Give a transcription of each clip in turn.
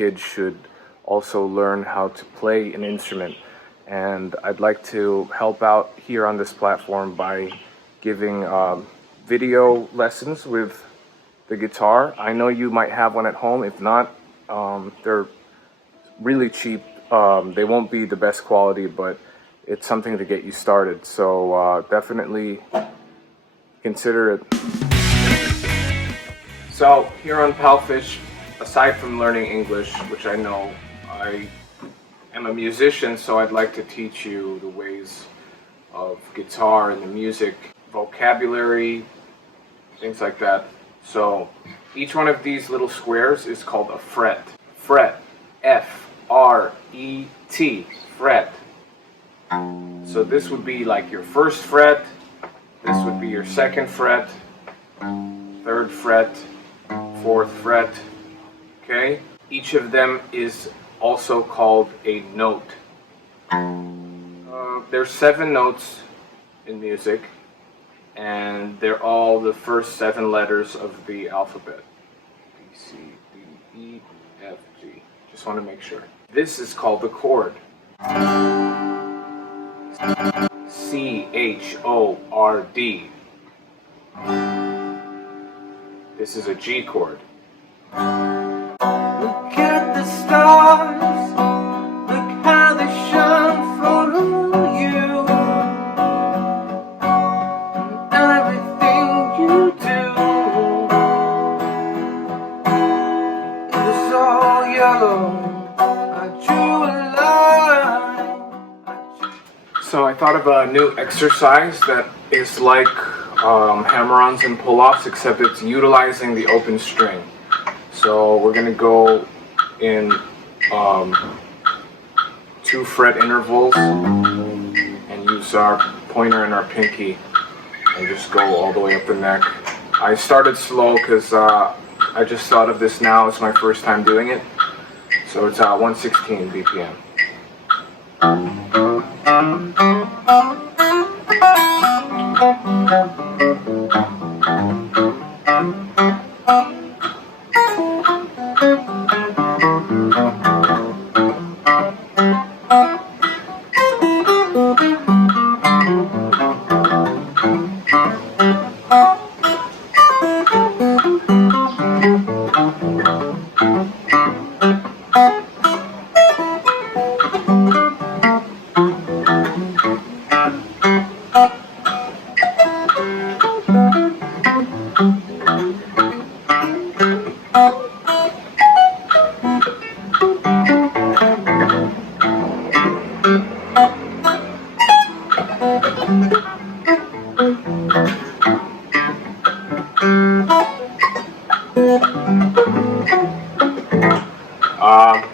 kids should also learn how to play an instrument. And I'd like to help out here on this platform by giving video lessons with the guitar. I know you might have one at home. If not, they're really cheap. They won't be the best quality, but it's something to get you started. So definitely consider it. So here on Palfish, aside from learning English, which I know, I am a musician, so I'd like to teach you the ways of guitar and the music, vocabulary, things like that. So each one of these little squares is called a fret. Fret, F-R-E-T, fret. So this would be like your first fret, this would be your second fret, third fret, fourth fret, okay? Each of them is also called a note. There's 7 notes in music, and they're all the first 7 letters of the alphabet. B, C, D, E, F, G. Just want to make sure. This is called the chord. C-H-O-R-D. This is a G chord. Look at the stars, look how they shine for you, and everything you do is all yellow. I drew a line. So I thought of a new exercise that is like hammer-ons and pull-offs, except it's utilizing the open string. So we're going to go in 2 fret intervals and use our pointer and our pinky and just go all the way up the neck. I started slow because I just thought of this now. It's my first time doing it. So it's 116 BPM.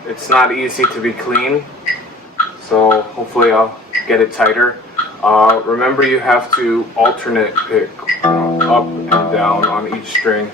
It's not easy to be clean, so hopefully I'll get it tighter. Remember, you have to alternate pick up and down on each string.